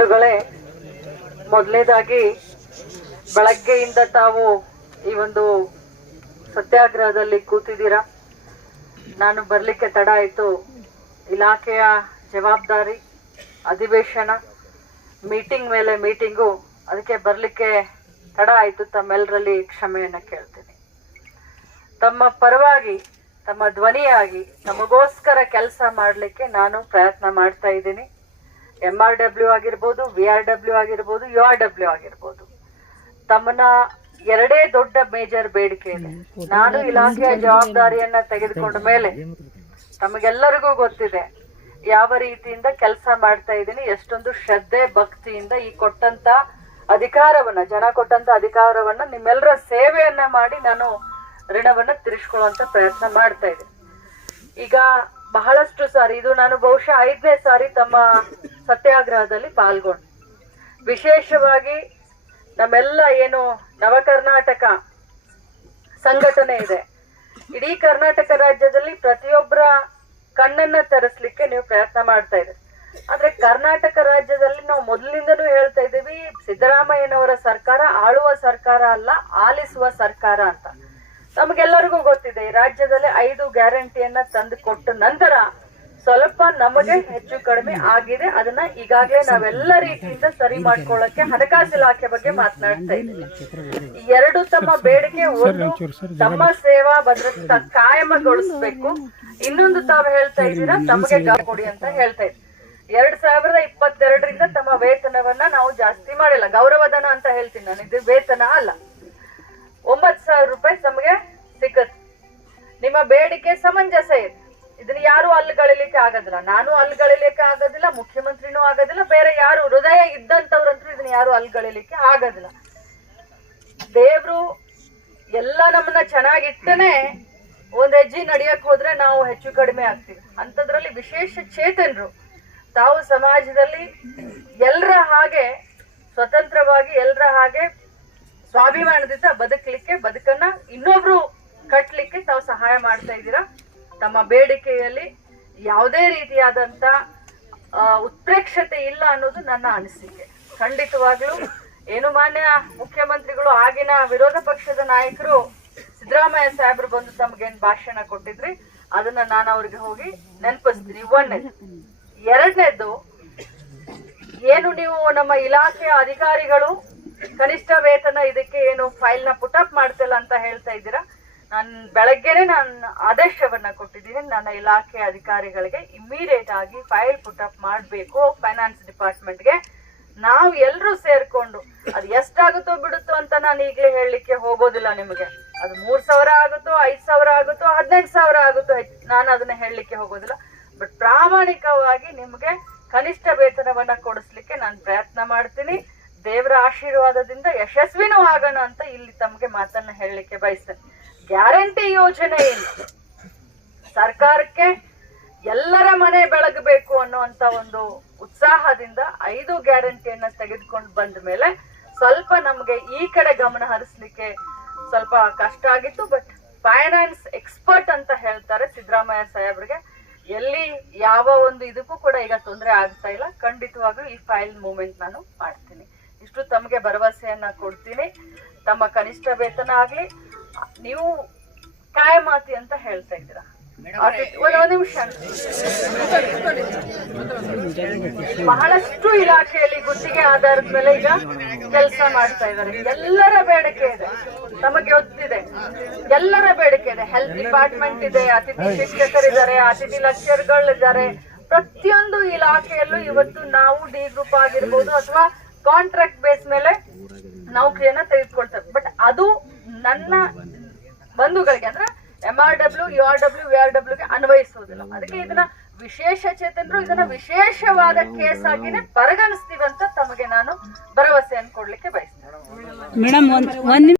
ಬಂಧುಗಳೇ, ಮೊದಲನೇದಾಗಿ ಬೆಳಗ್ಗೆಯಿಂದ ತಾವು ಈ ಒಂದು ಸತ್ಯಾಗ್ರಹದಲ್ಲಿ ಕೂತಿದ್ದೀರಾ. ನಾನು ಬರಲಿಕ್ಕೆ ತಡ ಆಯಿತು. ಇಲಾಖೆಯ ಜವಾಬ್ದಾರಿ, ಅಧಿವೇಶನ, ಮೀಟಿಂಗ್ ಮೇಲೆ ಮೀಟಿಂಗು, ಅದಕ್ಕೆ ಬರಲಿಕ್ಕೆ ತಡ ಆಯಿತು. ತಮ್ಮೆಲ್ಲರಲ್ಲಿ ಕ್ಷಮೆಯನ್ನು ಕೇಳ್ತೀನಿ. ತಮ್ಮ ಪರವಾಗಿ, ತಮ್ಮ ಧ್ವನಿಯಾಗಿ, ತಮಗೋಸ್ಕರ ಕೆಲಸ ಮಾಡಲಿಕ್ಕೆ ನಾನು ಪ್ರಯತ್ನ ಮಾಡ್ತಾ ಇದ್ದೀನಿ. MRW ಆಗಿರ್ಬೋದು, VRW ಆಗಿರ್ಬೋದು, URW ಆಗಿರ್ಬೋದು. ತಮ್ಮನ್ನ ಎರಡೇ ದೊಡ್ಡ ಮೇಜರ್ ಬೇಡಿಕೆ ಇದೆ. ನಾನು ಇಲಾಖೆಯ ಜವಾಬ್ದಾರಿಯನ್ನ ತೆಗೆದುಕೊಂಡ ಮೇಲೆ ತಮಗೆಲ್ಲರಿಗೂ ಗೊತ್ತಿದೆ ಯಾವ ರೀತಿಯಿಂದ ಕೆಲಸ ಮಾಡ್ತಾ ಇದ್ದೀನಿ, ಎಷ್ಟೊಂದು ಶ್ರದ್ಧೆ ಭಕ್ತಿಯಿಂದ ಈ ಕೊಟ್ಟಂತ ಅಧಿಕಾರವನ್ನ, ಜನ ಕೊಟ್ಟಂತ ಅಧಿಕಾರವನ್ನ, ನಿಮ್ಮೆಲ್ಲರ ಸೇವೆಯನ್ನ ಮಾಡಿ ನಾನು ಋಣವನ್ನ ತೀರಿಸ್ಕೊಳ್ಳುವಂತ ಪ್ರಯತ್ನ ಮಾಡ್ತಾ ಇದ್ದೀನಿ. ಈಗ ಬಹಳಷ್ಟು ಸಾರಿ, ಇದು ನಾನು ಬಹುಶಃ 5ನೇ ಸಾರಿ ತಮ್ಮ ಸತ್ಯಾಗ್ರಹದಲ್ಲಿ ಪಾಲ್ಗೊಂಡು, ವಿಶೇಷವಾಗಿ ನಮ್ಮೆಲ್ಲ ಏನು ನವ ಕರ್ನಾಟಕ ಸಂಘಟನೆ ಇದೆ, ಇಡೀ ಕರ್ನಾಟಕ ರಾಜ್ಯದಲ್ಲಿ ಪ್ರತಿಯೊಬ್ಬರ ಕಣ್ಣನ್ನ ತರಿಸ್ಲಿಕ್ಕೆ ನೀವು ಪ್ರಯತ್ನ ಮಾಡ್ತಾ ಇದ್ದೀರಿ. ಆದ್ರೆ ಕರ್ನಾಟಕ ರಾಜ್ಯದಲ್ಲಿ ನಾವು ಮೊದಲಿಂದನೂ ಹೇಳ್ತಾ ಇದ್ದೀವಿ, ಸಿದ್ದರಾಮಯ್ಯನವರ ಸರ್ಕಾರ ಆಳುವ ಸರ್ಕಾರ ಅಲ್ಲ, ಆಲಿಸುವ ಸರ್ಕಾರ ಅಂತ. ನಮಗೆಲ್ಲರಿಗೂ ಗೊತ್ತಿದೆ, ಈ ರಾಜ್ಯದಲ್ಲಿ 5 ಗ್ಯಾರಂಟಿಯನ್ನ ತಂದು ಕೊಟ್ಟ ನಂತರ ಸ್ವಲ್ಪ ನಮಗೆ ಹೆಚ್ಚು ಕಡಿಮೆ ಆಗಿದೆ. ಅದನ್ನ ಈಗಾಗಲೇ ನಾವೆಲ್ಲ ರೀತಿಯಿಂದ ಸರಿ ಮಾಡ್ಕೊಳ್ಳಕ್ಕೆ ಹಣಕಾಸು ಇಲಾಖೆ ಬಗ್ಗೆ ಮಾತನಾಡ್ತಾ ಇದ್ದೀವಿ. 2 ತಮ್ಮ ಬೇಡಿಕೆ, ಒಂದು ತಮ್ಮ ಸೇವಾ ಭದ್ರತೆ ಕಾಯಮಗೊಳಿಸ್ಬೇಕು, ಇನ್ನೊಂದು ತಾವು ಹೇಳ್ತಾ ಇದ್ದೀರಾ ತಮಗೆ ಕೊಡಿ ಅಂತ ಹೇಳ್ತಾ ಇದ್ದೀವಿ. 2022ರಿಂದ ತಮ್ಮ ವೇತನವನ್ನ ನಾವು ಜಾಸ್ತಿ ಮಾಡಿಲ್ಲ, ಗೌರವಧನ ಅಂತ ಹೇಳ್ತೀನಿ ನಾನು, ಇದು ವೇತನ ಅಲ್ಲ. 9,000 ರೂಪಾಯಿ ತಮಗೆ ಸಿಕ್ಕತ್ತೆ. ನಿಮ್ಮ ಬೇಡಿಕೆ ಸಮಂಜಸ ಇದೆ, ಇದನ್ನ ಯಾರು ಅಲ್ಲಗಳಿಲಿಕ್ಕೆ ಆಗೋದಿಲ್ಲ. ನಾನು ಅಲ್ಲಗಳಿಲಿಕ್ಕೆ ಆಗೋದಿಲ್ಲ, ಮುಖ್ಯಮಂತ್ರಿನೂ ಆಗೋದಿಲ್ಲ, ಬೇರೆ ಯಾರು ಹೃದಯ ಇದ್ದಂತವ್ರಂತೂ ಇದನ್ನ ಯಾರು ಅಲ್ಲಗಳಿಲಿಕ್ಕೆ ಆಗೋದಿಲ್ಲ. ದೇವ್ರು ಎಲ್ಲ ನಮ್ಮನ್ನ ಚೆನ್ನಾಗಿಟ್ಟನೆ ಒಂದ್ ಹೆಜ್ಜೆ ನಡಿಯಕ್ ಹೋದ್ರೆ ನಾವು ಹೆಚ್ಚು ಕಡಿಮೆ ಆಗ್ತೀವಿ. ಅಂತದ್ರಲ್ಲಿ ವಿಶೇಷ ಚೇತನರು ತಾವು ಸಮಾಜದಲ್ಲಿ ಎಲ್ಲರ ಹಾಗೆ ಸ್ವತಂತ್ರವಾಗಿ, ಎಲ್ಲರ ಹಾಗೆ ಸ್ವಾಭಿಮಾನದಿಂದ ಬದುಕಲಿಕ್ಕೆ, ಬದುಕನ್ನ ಇನ್ನೊಬ್ರು ಕಟ್ಲಿಕ್ಕೆ ತಾವು ಸಹಾಯ ಮಾಡ್ತಾ ಇದ್ದೀರಾ. ತಮ್ಮ ಬೇಡಿಕೆಯಲ್ಲಿ ಯಾವುದೇ ರೀತಿಯಾದಂತ ಉತ್ಪ್ರೇಕ್ಷತೆ ಇಲ್ಲ ಅನ್ನೋದು ನನ್ನ ಅನಿಸಿಕೆ. ಖಂಡಿತವಾಗ್ಲೂ ಏನು ಮಾನ್ಯ ಮುಖ್ಯಮಂತ್ರಿಗಳು, ಆಗಿನ ವಿರೋಧ ಪಕ್ಷದ ನಾಯಕರು ಸಿದ್ದರಾಮಯ್ಯ ಸಾಹೇಬ್ರು ಬಂದು ತಮ್ಗೇನ್ ಭಾಷಣ ಕೊಟ್ಟಿದ್ರಿ, ಅದನ್ನ ನಾನು ಅವ್ರಿಗೆ ಹೋಗಿ ನೆನಪಿಸ್ತೀನಿ. 1ನೇದು. 2ನೇದು, ಏನು ನೀವು ನಮ್ಮ ಇಲಾಖೆಯ ಅಧಿಕಾರಿಗಳು ಕನಿಷ್ಠ ವೇತನ ಇದಕ್ಕೆ ಏನು ಫೈಲ್ ನ ಪುಟಪ್ ಮಾಡ್ತಿಲ್ಲ ಅಂತ ಹೇಳ್ತಾ ಇದ್ದೀರಾ. ನಾನು ಬೆಳಗ್ಗೆನೆ ಆದೇಶವನ್ನ ಕೊಟ್ಟಿದ್ದೀನಿ ನನ್ನ ಇಲಾಖೆ ಅಧಿಕಾರಿಗಳಿಗೆ, ಇಮಿಡಿಯೇಟ್ ಆಗಿ ಫೈಲ್ ಪುಟಪ್ ಮಾಡಬೇಕು ಫೈನಾನ್ಸ್ ಡಿಪಾರ್ಟ್ಮೆಂಟ್ಗೆ. ನಾವು ಎಲ್ಲರೂ ಸೇರ್ಕೊಂಡು, ಅದು ಎಷ್ಟಾಗುತ್ತೋ ಬಿಡುತ್ತೋ ಅಂತ ನಾನು ಈಗಲೇ ಹೇಳಲಿಕ್ಕೆ ಹೋಗೋದಿಲ್ಲ ನಿಮಗೆ. ಅದು 3,000 ಆಗುತ್ತೋ, 5,000 ಆಗುತ್ತೋ, 18,000 ಆಗುತ್ತೋ, ನಾನು ಅದನ್ನ ಹೇಳಲಿಕ್ಕೆ ಹೋಗೋದಿಲ್ಲ. ಬಟ್ ಪ್ರಾಮಾಣಿಕವಾಗಿ ನಿಮಗೆ ಕನಿಷ್ಠ ವೇತನವನ್ನ ಕೊಡಿಸ್ಲಿಕ್ಕೆ ನಾನು ಪ್ರಯತ್ನ ಮಾಡ್ತೀನಿ. ದೇವರ ಆಶೀರ್ವಾದದಿಂದ ಯಶಸ್ವಿನೂ ಆಗೋಣ ಅಂತ ಇಲ್ಲಿ ತಮಗೆ ಮಾತನ್ನ ಹೇಳಲಿಕ್ಕೆ ಬಯಸ್ತೇನೆ. ಗ್ಯಾರಂಟಿ ಯೋಜನೆ ಇಲ್ಲ, ಸರ್ಕಾರಕ್ಕೆ ಎಲ್ಲರ ಮನೆ ಬೆಳಗಬೇಕು ಅನ್ನುವಂತ ಒಂದು ಉತ್ಸಾಹದಿಂದ 5 ಗ್ಯಾರಂಟಿಯನ್ನ ತೆಗೆದುಕೊಂಡು ಬಂದ ಮೇಲೆ ಸ್ವಲ್ಪ ನಮ್ಗೆ ಈ ಕಡೆ ಗಮನ ಹರಿಸ್ಲಿಕ್ಕೆ ಸ್ವಲ್ಪ ಕಷ್ಟ ಆಗಿತ್ತು. ಬಟ್ ಫೈನಾನ್ಸ್ ಎಕ್ಸ್ಪರ್ಟ್ ಅಂತ ಹೇಳ್ತಾರೆ ಸಿದ್ದರಾಮಯ್ಯ ಸಾಹೇಬ್ರಿಗೆ, ಎಲ್ಲಿ ಯಾವ ಒಂದು ಇದಕ್ಕೂ ಕೂಡ ಈಗ ತೊಂದರೆ ಆಗ್ತಾ ಇಲ್ಲ. ಖಂಡಿತವಾಗ್ಲೂ ಈ ಫೈಲ್ ಮೂವ್ಮೆಂಟ್ ನಾನು ಮಾಡ್ತೀನಿ. ಇಷ್ಟು ತಮಗೆ ಭರವಸೆಯನ್ನ ಕೊಡ್ತೀನಿ. ತಮ್ಮ ಕನಿಷ್ಠ ವೇತನ ಆಗ್ಲಿ, ನೀವು ಕಾಯಮಾತಿ ಅಂತ ಹೇಳ್ತಾ ಇದ್ದೀರಾ. ಒಂದು ನಿಮಿಷ, ಬಹಳಷ್ಟು ಇಲಾಖೆಯಲ್ಲಿ ಗುತ್ತಿಗೆ ಆಧಾರದ ಮೇಲೆ ಈಗ ಕೆಲಸ ಮಾಡ್ತಾ ಇದ್ದಾರೆ. ಎಲ್ಲರ ಬೇಡಿಕೆ ಇದೆ, ತಮಗೆ ಗೊತ್ತಿದೆ, ಎಲ್ಲರ ಬೇಡಿಕೆ ಇದೆ. ಹೆಲ್ತ್ ಡಿಪಾರ್ಟ್ಮೆಂಟ್ ಇದೆ, ಅತಿಥಿ ಶಿಕ್ಷಕರಿದ್ದಾರೆ, ಅತಿಥಿ ಲೆಕ್ಚರ್ಗಳಿದ್ದಾರೆ. ಪ್ರತಿಯೊಂದು ಇಲಾಖೆಯಲ್ಲೂ ಇವತ್ತು ನಾವು ಡಿ ಗ್ರೂಪ್ ಆಗಿರ್ಬೋದು ಅಥವಾ ಕಾಂಟ್ರಾಕ್ಟ್ ಬೇಸ್ ಮೇಲೆ ನೌಕರಿಯನ್ನ ತೆಗೆದುಕೊಳ್ತಾರೆ. ಬಟ್ ಅದು ನನ್ನ ಬಂಧುಗಳಿಗೆ ಅಂದ್ರೆ MRW, URW, VRW ಗೆ ಅನ್ವಯಿಸುವುದಿಲ್ಲ. ಅದಕ್ಕೆ ಇದನ್ನ ವಿಶೇಷ ಚೇತನರು ಇದನ್ನ ವಿಶೇಷವಾದ ಕೇಸ್ ಆಗಿನೇ ಪರಿಗಣಿಸ್ತೀವಿ ಅಂತ ತಮಗೆ ನಾನು ಭರವಸೆಯನ್ನು ಕೊಡ್ಲಿಕ್ಕೆ ಬಯಸ್ತೇನೆ.